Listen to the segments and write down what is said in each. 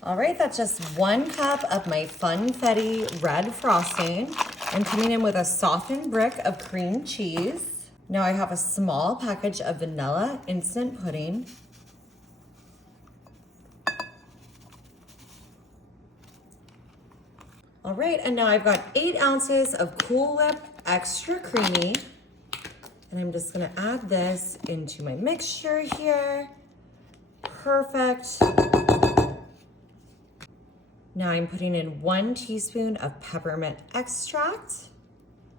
All right, that's just 1 cup of my Funfetti red frosting. I'm coming in with a softened brick of cream cheese. Now I have a small package of vanilla instant pudding. All right, and now I've got 8 ounces of Cool Whip Extra Creamy. And I'm just gonna add this into my mixture here. Perfect. Now I'm putting in 1 teaspoon of peppermint extract.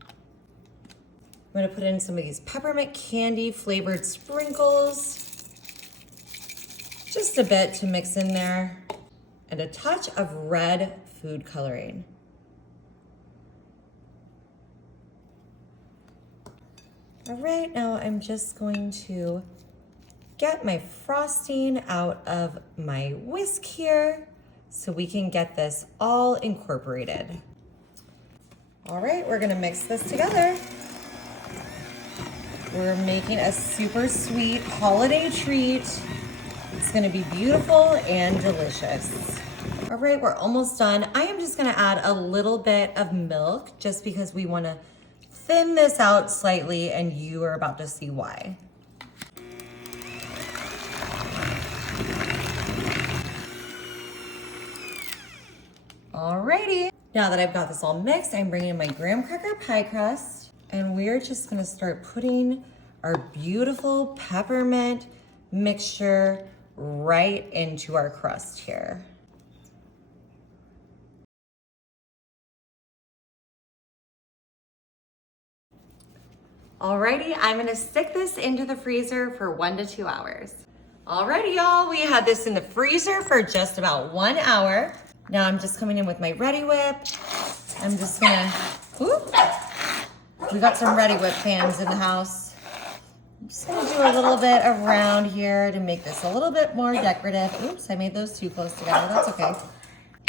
I'm gonna put in some of these peppermint candy flavored sprinkles. Just a bit to mix in there. And a touch of red food coloring. All right, now I'm just going to get my frosting out of my whisk here so we can get this all incorporated. All right, we're gonna mix this together. We're making a super sweet holiday treat. It's gonna be beautiful and delicious. All right, we're almost done. I am just gonna add a little bit of milk just because we wanna thin this out slightly, and you are about to see why. Alrighty, now that I've got this all mixed, I'm bringing in my graham cracker pie crust, and we're just gonna start putting our beautiful peppermint mixture right into our crust here. Alrighty, I'm gonna stick this into the freezer for 1 to 2 hours. Alrighty, y'all, we had this in the freezer for just about 1 hour. Now I'm just coming in with my Reddi-wip. I'm just gonna, whoop. We got some Reddi-wip fans in the house. I'm just gonna do a little bit around here to make this a little bit more decorative. Oops, I made those too close together, that's okay.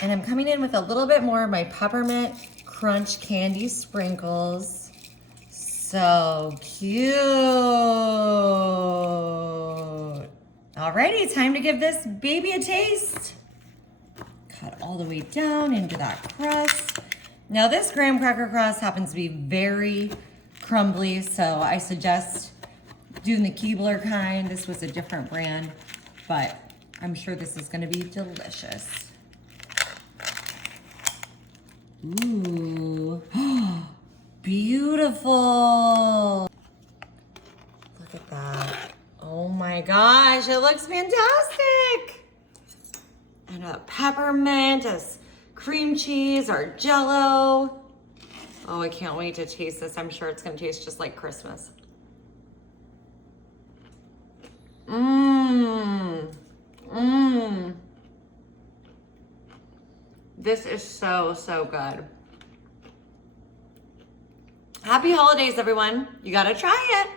And I'm coming in with a little bit more of my peppermint crunch candy sprinkles. So cute. Alrighty, time to give this baby a taste. Cut all the way down into that crust. Now this graham cracker crust happens to be very crumbly, so I suggest doing the Keebler kind. This was a different brand, but I'm sure this is gonna be delicious. Ooh, beautiful. Look at that. Oh my gosh, it looks fantastic. And a peppermint, a cream cheese, our Jell-O. Oh, I can't wait to taste this. I'm sure it's gonna taste just like Christmas. Mmm. Mmm. This is so, so good. Happy holidays, everyone. You gotta try it.